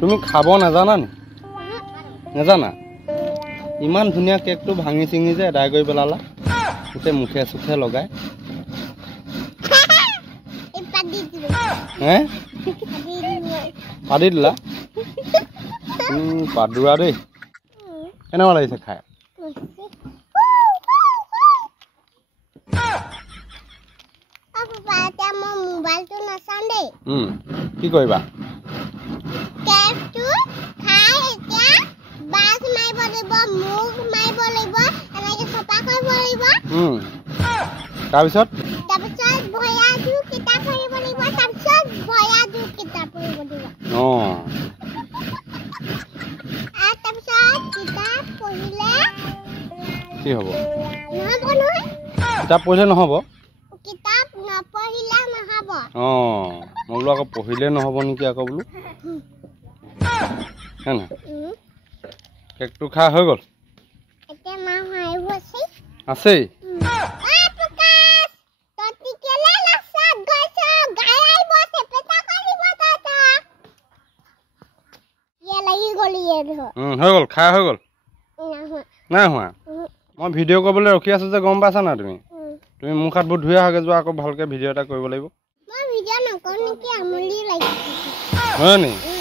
তুমি খাব নাজানা নি নাজানা ইমান ধুনীয়া কেকটো ভাঙি চিঙি যে এদাই কৰি পেলালা গোটেই মুখে চুখে লগাই হে পাদি দিলা পাদুৰা দেই কেনেকুৱা লাগিছে খাই কি কৰিবা তাৰপিছত কি হ'ব কিতাপ পঢ়িলে নহ'ব মই বোলো আকৌ পঢ়িলে নহ'ব নেকি আকৌ বোলো হে নহয় কেকটো খা হৈ গ'ল আছেই হৈ গ'ল খাই হৈ গ'ল নাই হোৱা মই ভিডিঅ' কৰিবলৈ ৰখি আছো যে গম পাইছা না তুমি তুমি মুখ হাত বহুত ধুই আহাগে যোৱা আকৌ ভালকে ভিডিঅ' এটা কৰিব লাগিব হয় নি